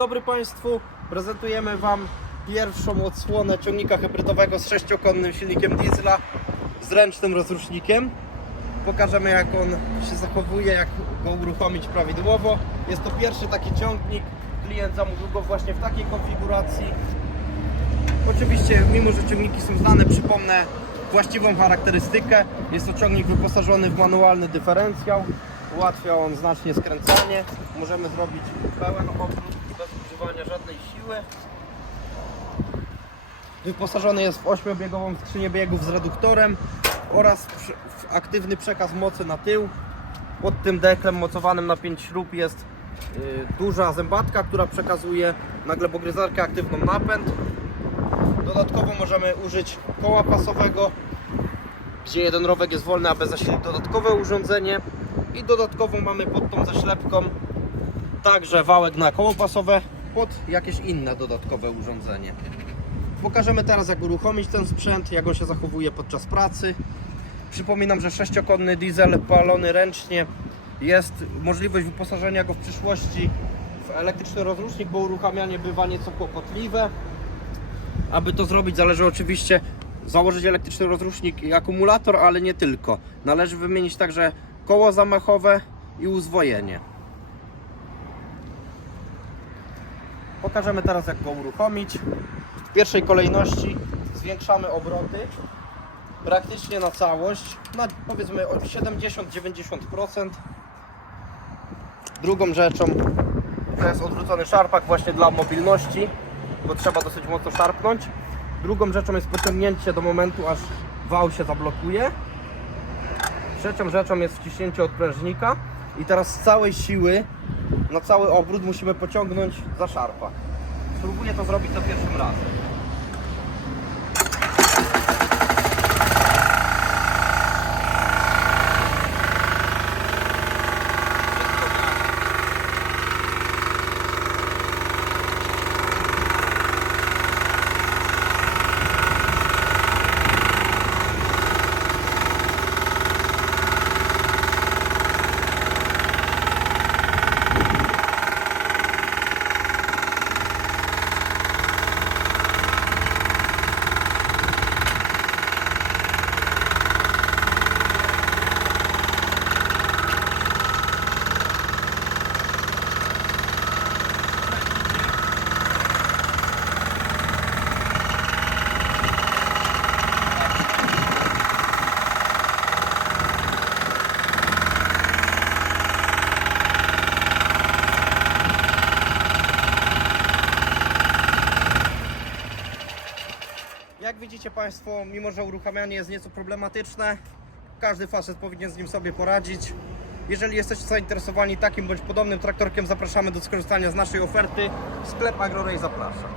dobry Państwu, prezentujemy Wam pierwszą odsłonę ciągnika hybrydowego z sześciokonnym silnikiem diesla z ręcznym rozrusznikiem. Pokażemy jak on się zachowuje, jak go uruchomić prawidłowo. Jest to pierwszy taki ciągnik, klient zamówił go właśnie w takiej konfiguracji. Oczywiście, mimo że ciągniki są znane, przypomnę właściwą charakterystykę. Jest to ciągnik wyposażony w manualny dyferencjał. Ułatwia on znacznie skręcanie. Możemy zrobić pełen obrót Wyposażony jest w 8-biegową skrzynię biegów z reduktorem oraz w aktywny przekaz mocy na tył. Pod tym deklem mocowanym na 5 śrub jest y, duża zębatka, która przekazuje na glebogryzarkę aktywną napęd. Dodatkowo możemy użyć koła pasowego, gdzie jeden rowek jest wolny, aby zasilić dodatkowe urządzenie. I dodatkowo mamy pod tą zaślepką także wałek na koło pasowe pod jakieś inne dodatkowe urządzenie. Pokażemy teraz jak uruchomić ten sprzęt, jak on się zachowuje podczas pracy. Przypominam, że sześciokonny diesel palony ręcznie jest możliwość wyposażenia go w przyszłości w elektryczny rozrusznik, bo uruchamianie bywa nieco kłopotliwe. Aby to zrobić zależy oczywiście założyć elektryczny rozrusznik i akumulator, ale nie tylko. Należy wymienić także koło zamachowe i uzwojenie. Pokażemy teraz jak go uruchomić. W pierwszej kolejności zwiększamy obroty praktycznie na całość, na powiedzmy o 70-90%. Drugą rzeczą to jest odwrócony szarpak właśnie dla mobilności, bo trzeba dosyć mocno szarpnąć. Drugą rzeczą jest pociągnięcie do momentu, aż wał się zablokuje. Trzecią rzeczą jest wciśnięcie odprężnika i teraz z całej siły na cały obrót musimy pociągnąć za szarpak. Spróbuję to zrobić za pierwszym razem. Widzicie Państwo, mimo że uruchamianie jest nieco problematyczne, każdy facet powinien z nim sobie poradzić. Jeżeli jesteście zainteresowani takim bądź podobnym traktorkiem, zapraszamy do skorzystania z naszej oferty. Sklep Agrorej zaprasza.